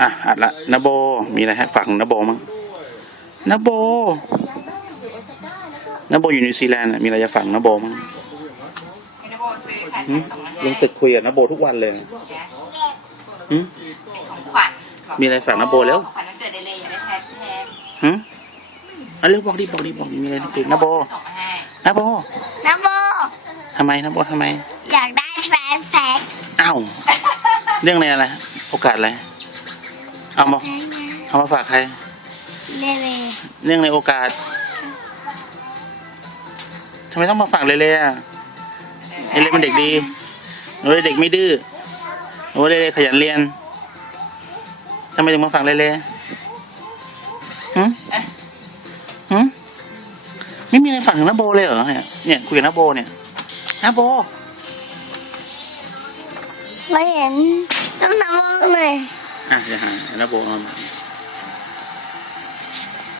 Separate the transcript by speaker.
Speaker 1: อะอัดละนโบมีอะไรให้ฝากถึงนโบมั้งนโบนโบอยู่นิวซีแลนด์อะมีอะไรจะฝากถึงนโบมั้ง
Speaker 2: ให้นโบซื้อแผ่น
Speaker 1: หึ
Speaker 2: ส่งมาให้
Speaker 1: ลงตึกคุยกับนโบทุกวันเลย
Speaker 2: เนี่ย
Speaker 1: หึ
Speaker 2: เป็นของขวัญบ
Speaker 1: มีอะไรฝากนโบแล้ว
Speaker 2: ของขวัญวันเกิดได้เลยอยากได้แผ่นแทน
Speaker 1: หึอะเร็วบอกดิบอกดิบอกดิมีอะไรนะนโบ
Speaker 2: ส่งมาให้
Speaker 1: นโบ
Speaker 3: น้ำโบ
Speaker 1: ทำไมนโบทำไม
Speaker 3: อยากได้แฟนแฟน
Speaker 1: อ้าวเรื่องในอะไร โอกาสอะไรเอามา
Speaker 3: แฟนนะ
Speaker 1: เอามาฝากใคร
Speaker 3: เลเล
Speaker 1: เรื่องในโอกาสทำไมต้องมาฝากเลยเลยอะเอเลยเป็นเด็กดีโอ้ยเด็กไม่ดื้อโอ้ยเลยขยันเรียนทำไมถึงมาฝากเลยเลยหืมหืมไม่มีอะไรฝากถึงน้าโบเลยเหรอเนี่ยเนี่ยคุยกับน้าโบเนี่ยน้าโบ
Speaker 3: ไม่เห็น น้ำน้ำเลย
Speaker 1: อะจะหาน้วโบเอามา